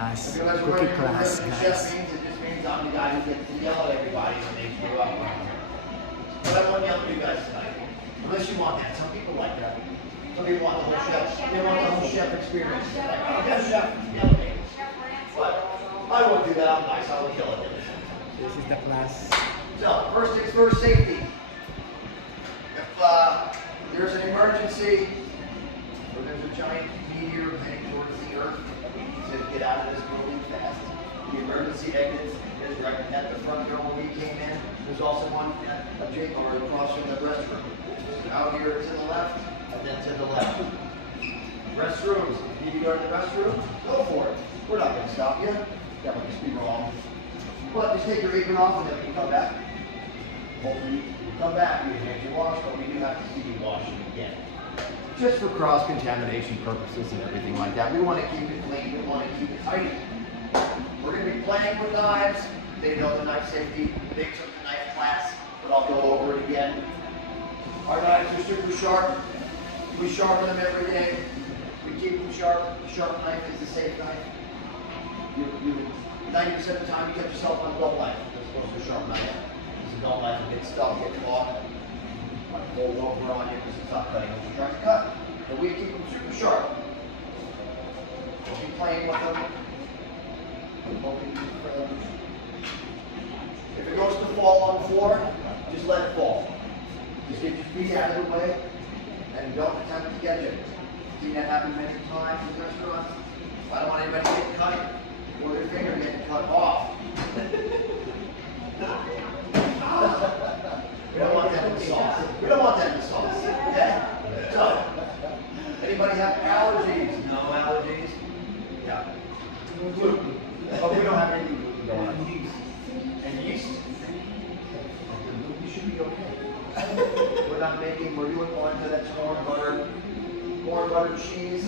as If you guys are cookie running class, chef guys. means, it just means I'm the guy who gets to yell at everybody when they screw up around here. But I won't yell at you guys tonight. Unless you want that. Some people like that. Some people want the whole chef. They want the whole chef experience. Like, oh, yes, chef, yell at me. But I won't do that. I'm nice. I will yell at them. This is the class. So, first things first, safety. If there's an emergency, or there's a giant meteor heading towards the Earth, to get out of this building fast, the emergency exit is right at the front door when we came in. There's also one at a Jake or across from the restroom. Out here to the left, and then to the left. Restrooms. If you need to go to the restroom, go for it. We're not going to stop you. That might just be wrong. But just take your apron off and then you can come back. Hopefully you come back, you can your wash, but we do have to see you washing again. Just for cross-contamination purposes and everything like that. We want to keep it clean, we want to keep it tidy. We're going to be playing with knives. They know the knife safety. They took the knife class, but I'll go over it again. Our knives are super sharp. We sharpen them every day. We keep them sharp. A sharp knife is a safe knife. 90% of the time you catch yourself on a dull knife as opposed to a sharp knife. Because a dull knife will get stuck, get caught, might fold over on you because it's not cutting what you're trying to cut. But we keep them super sharp. We'll be playing with them. If it goes to fall on the floor, just let it fall. Just get your feet out of the way and don't attempt to catch it. I've seen that happen many times in restaurants. I don't want anybody to get cut or their finger getting cut off. We don't want that in the sauce. We don't want that in the sauce. Okay? So, anybody have allergies? No allergies? Yeah. Gluten. Oh, we don't have any gluten going on. Yeast. And yeast? You should be okay. We're doing one that's corn butter cheese,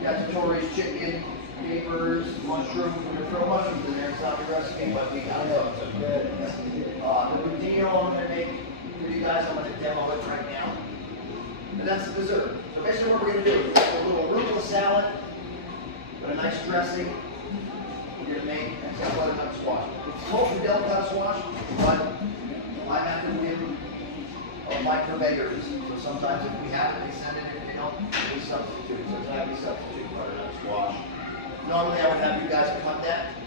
yakitori's chicken, capers, mushrooms. We're gonna throw mushrooms in there. It's not a recipe, but we got those. The budino I'm gonna make for you guys. I'm gonna demo it right now. And that's the dessert. So basically what we're gonna do is a little arugula salad with a nice dressing. We're gonna make some butternut squash. It's mostly delicate squash, but I'm at the whim of my purveyors. So sometimes if we have it, they send it. If they don't, we substitute. So tonight we substitute butternut squash. Normally I would have you guys cut that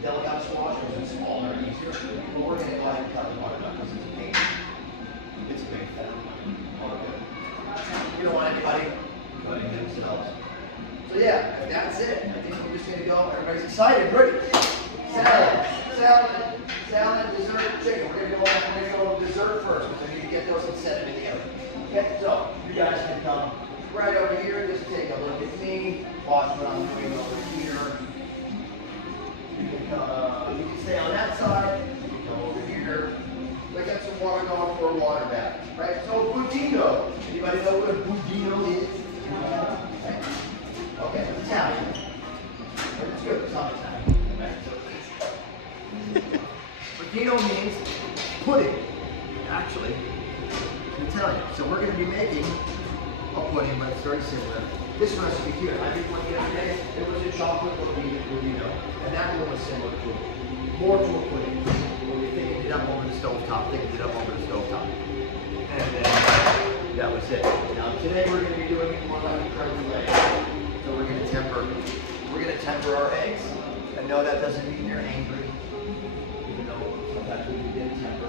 delicate squash because it's smaller and easier. But we're going to go ahead and cut the butternut because it's a pain. It's a big fat. You don't want anybody cutting themselves. So yeah, that's it. I think we're just going to go. Everybody's excited. Ready? Salad, dessert, chicken. We're going to go dessert first because I need to get those and set them in the oven. Okay, so you guys can come right over here. Just take a look at me. Watch what I'm doing over here. You can stay on that side. You can go over here. Look at some water going for a water bath. Right? So budino. Anybody know what a budino is? Right? Okay, it's Italian. It's good. It's not Italian. Budino means pudding. Actually, in Italian. So we're going to be making a pudding, but it's very similar. This recipe here, I did one yesterday. It was a chocolate budino, and that one was similar to more to a pudding. Where we thickened it up over the stovetop, And then that was it. Now today we're going to be doing it more like a creme brulee. So we're going to temper our eggs. And no, that doesn't mean you're angry. Even though sometimes we did temper.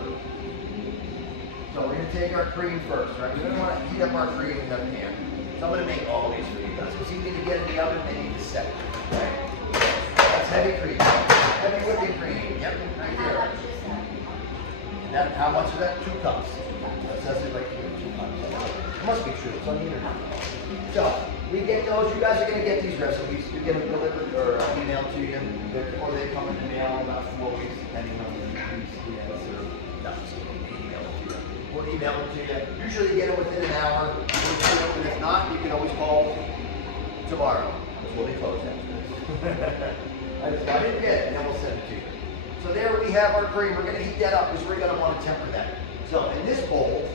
So we're going to take our cream first, right? We're going to want to heat up our cream in the pan. So I'm going to make all these for you guys. Because you need to get in the oven, they need to set it, right? That's heavy cream. Heavy whipping cream. Yep, right there. And that, how much is that? 2 cups. That says it right here, 2 cups. It must be true. It's on the internet. So we get those. You guys are going to get these recipes. You get them delivered or emailed to you. Or they come in the mail in about 4 weeks, depending on the answer. We'll email them to you. Usually you get it within an hour. And if not, you can always call tomorrow before they close after this. I just got it in, and then we'll send it to you. So there we have our cream. We're going to heat that up because we're going to want to temper that. So in this bowl,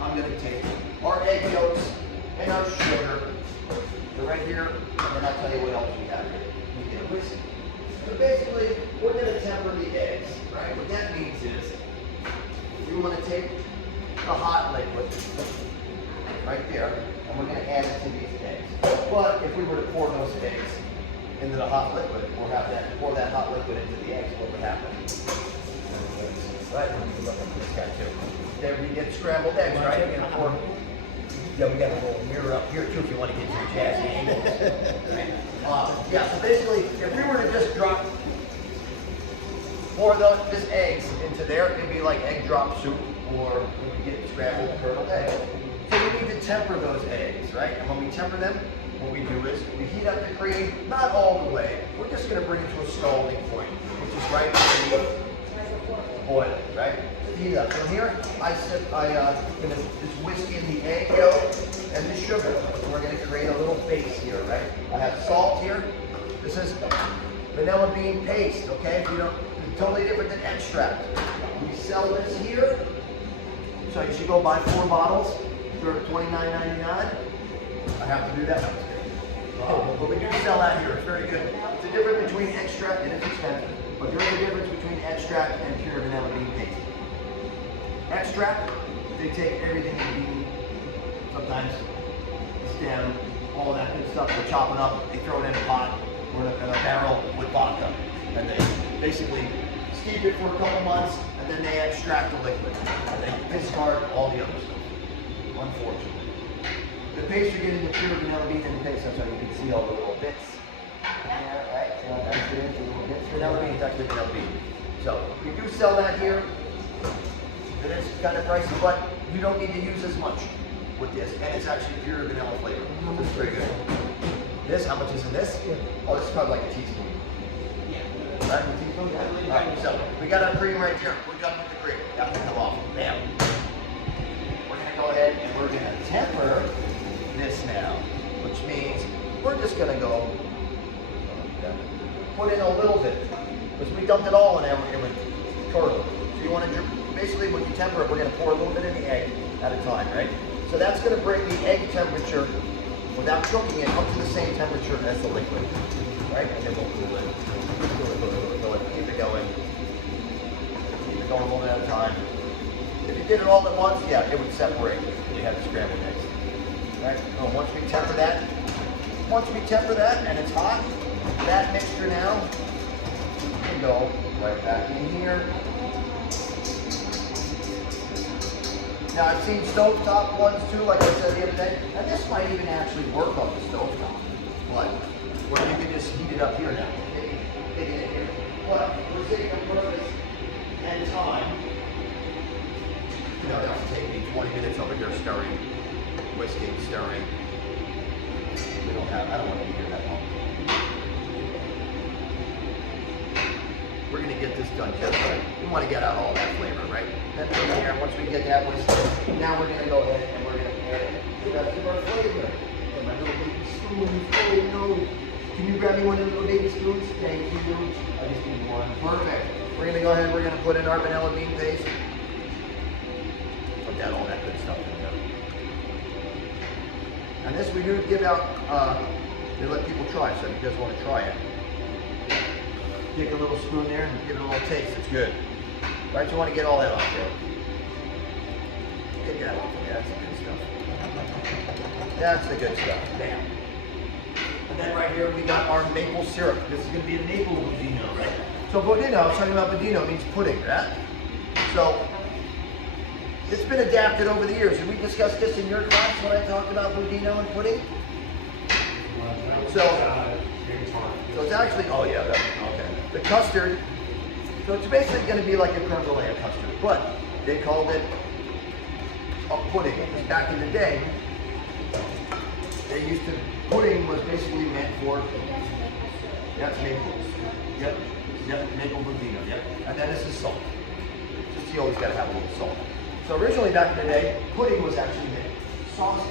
I'm going to take our egg yolks and our sugar. They're right here, and then I'll tell you what else we have here. We get a whisk. into the hot liquid, or pour that hot liquid into the eggs, what would happen? Right, we can look at this guy too. There we get scrambled eggs, right? You're gonna pour. Yeah, we got a little mirror up here too if you want to get some jazzy angles. Yeah, so basically, if we were to just pour this eggs into there, it'd be like egg drop soup, or we would get scrambled curdled eggs. So we need to temper those eggs, right? And when we temper them, what we do is we heat up the cream, not all the way. We're just going to bring it to a scalding point, which is right when we boil it, right? Heat it up. So here, I'm going to just whisk in the egg yolk and the sugar. And we're going to create a little base here, right? I have salt here. This is vanilla bean paste, okay? It's totally different than extract. We sell this here. So you should go buy 4 bottles for $29.99. I have to do that. But we do sell that here. It's very good. It's the difference between extract, and it's expensive, but there is a difference between extract and pure vanilla bean paste. Extract, they take everything in the bean, sometimes the stem, all that good stuff, they chop it up, they throw it in a pot or in a barrel with vodka, and they basically steep it for a couple months, and then they extract the liquid, and they discard all the other stuff, unfortunately. The paste you're getting the pure vanilla bean in the paste, that's how you can see all the little bits. Yeah, right? See how that's good? The little bits. Vanilla bean is actually vanilla bean. So we do sell that here. It is kind of pricey, but you don't need to use as much with this, and it's actually pure vanilla flavor. This is very good. This, how much is in this? Oh, this is probably like a teaspoon. Right? A teaspoon? Yeah. All right. So we got our cream right here. We're done with the cream. That can come off. Bam. We're gonna go ahead and we're gonna temper this now, which means we're just going to go put in a little bit, because we dumped it all in there, it would curdle. So you want to, basically when you temper it, we're going to pour a little bit in the egg at a time, right? So that's going to bring the egg temperature, without cooking it, up to the same temperature as the liquid, right? And then we'll cool it. Keep it going. Keep it going a little bit at a time. If you did it all at once, yeah, it would separate. You have the scrambled eggs. Right? So once we temper that and it's hot, that mixture now can go right back in here. Now I've seen stovetop ones too, like I said the other day, and this might even actually work on the stovetop, but where you can just heat it up here now. Get it in here. But we're saving on purpose and time. You know, that'll take me 20 minutes over here stirring. Whisking, stirring. I don't want to be here that long. We're going to get this done just right. We want to get out all that flavor, right? Then from here, once we get that whisked, now we're going to go ahead and we're going to add the rest of our flavor. And my little baby spoons. Oh no. Can you grab me one of the little baby spoons? Thank you. I just need one. Perfect. We're going to go ahead and we're going to put in our vanilla bean paste. Put that, all that good stuff in there. And this we do give out, to let people try, so if you guys want to try it. Take a little spoon there and give it a little taste, it's good. Right, you want to get all that off there. Get that off, yeah, that's the good stuff. That's the good stuff, bam. And then right here we got our maple syrup. This is going to be a maple budino, right? So budino, I was talking about budino, means pudding, right? So, it's been adapted over the years. Did we discuss this in your class when I talked about budino and pudding? So it's actually, oh yeah, okay. The custard, so it's basically going to be like a creme brulee custard, but they called it a pudding. Because back in the day, pudding was basically meant for, that's maple. Yep, maple budino, yep. And then this is salt. Just you always got to have a little salt. So originally back in the day, pudding was actually made sausage.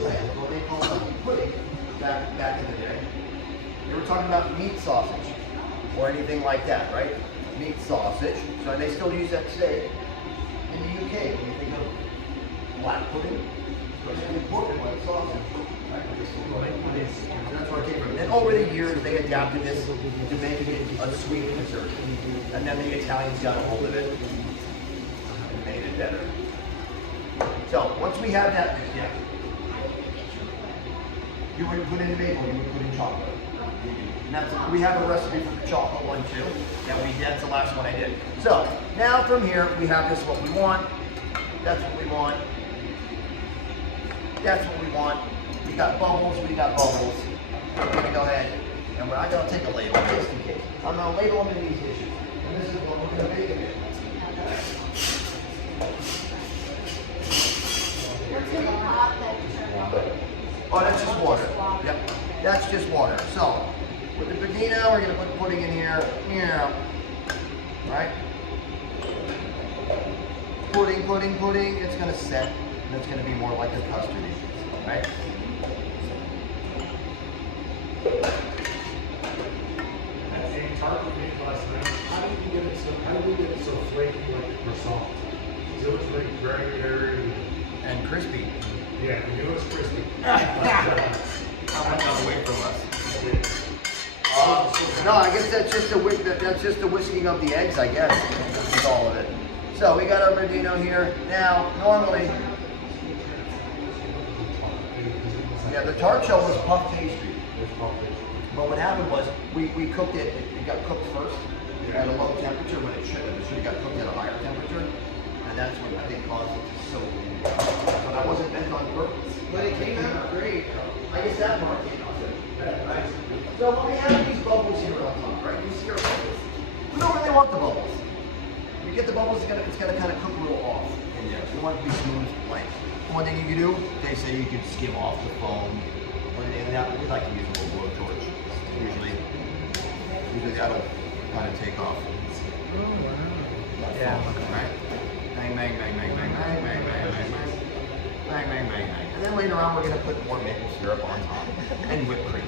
Well, they called it pudding back in the day. They were talking about meat sausage or anything like that, right? Meat sausage. So they still use that today in the UK. When you think of black pudding, especially pork and white sausage, right? So that's where it came from. And over the years, they adapted this to make it a sweet dessert. And then the Italians got a hold of it. Made it better. So once we have that, yeah. You wouldn't put in maple, you would put in chocolate. And we have a recipe for the chocolate one too. That's the last one I did. So now from here, we have this what we want. That's what we want. That's what we want. We got bubbles, we got bubbles. We're gonna go ahead and I'm gonna take a ladle just in case. I'm gonna ladle them in these dishes. And this is what we're gonna make it in. What's in the pot that you turn on? Oh, that's just water. Yep, that's just water. So, with the budino, we're gonna put the pudding in here. Right? Pudding, pudding, pudding. It's gonna set, and it's gonna be more like a custard, right? Tart we made last night. How do we get it so flaky like a croissant? It was like very airy And crispy. Yeah, we knew it was crispy. How much away from us? No, I guess that's just the whisking of the eggs, I guess. That's all of it. So we got our budino here. Now, normally, yeah, the tart shell was puff pastry. But what happened was we cooked it. It got cooked first at a low temperature when it should have. It should have got cooked at a higher temperature, and that's what I think caused it to soak. But that wasn't meant on purpose. But it came out great. I guess that part came out good. Right? So when we have these bubbles here on top, right? You see our bubbles. We don't really want the bubbles. You get the bubbles, it's gonna kind of cook a little off in there. We want it to be smooth, blank. One thing you can do, they say you can skim off the foam. Or anything like that. We like to use a little blowtorch. Usually that'll kind of take off. Yeah. Right? Bang, bang, bang, bang, bang, bang, bang, bang, bang, bang. Bang, bang, bang, bang. And then later on, we're going to put more maple syrup on top and whipped cream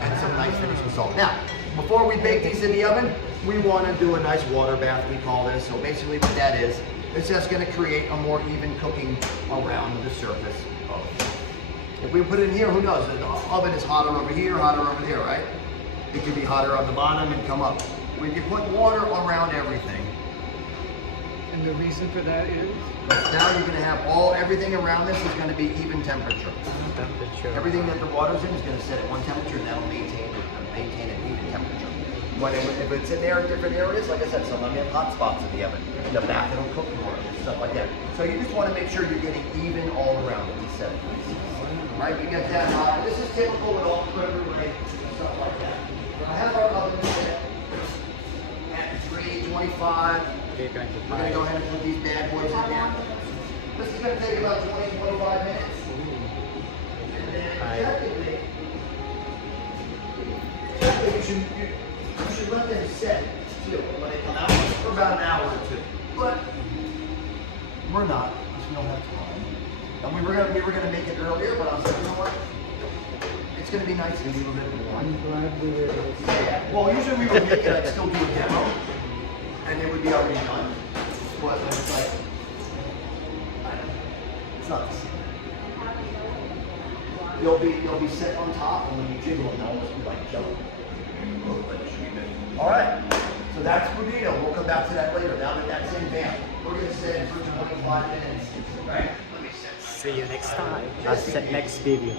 and some nice finishing salt. Now, before we bake these in the oven, we want to do a nice water bath, we call this. So basically what that is, it's just going to create a more even cooking around the surface of it. If we put it in here, who knows? The oven is hotter over here, right? It could be hotter on the bottom and come up. We can put water around everything. And the reason for that is? Now you're going to have everything around this is going to be even temperature. Everything that the water's in is going to set at one temperature, and that'll maintain an even temperature. But if it's in there in different areas, like I said, some of them have hot spots in the oven. In the back, it'll cook more, and stuff like that. So you just want to make sure you're getting even all around it instead of right? You get that hot. This is typical with all quiver rates and stuff like that. I have our oven set at 325. We're going to go ahead and put these bad boys in there. This is going to take about 20-25 minutes. And then technically, you should let them set too when they come out for about an hour or two. But we're not, because we don't have time. And we were gonna make it earlier, but I was like, you know what? It's gonna be nice to be a little bit more. I'm glad we were able to see that. Well, usually we would make it, I'd still do a demo, and it would be already done. But it's like, I don't know, it's not the same. They'll be set on top, and when you jiggle them, they'll almost be like jello. All right, so that's budino. We'll come back to that later. Now that that's in bam, we're gonna set it for 25 minutes, right? See you next time. I'll set next video.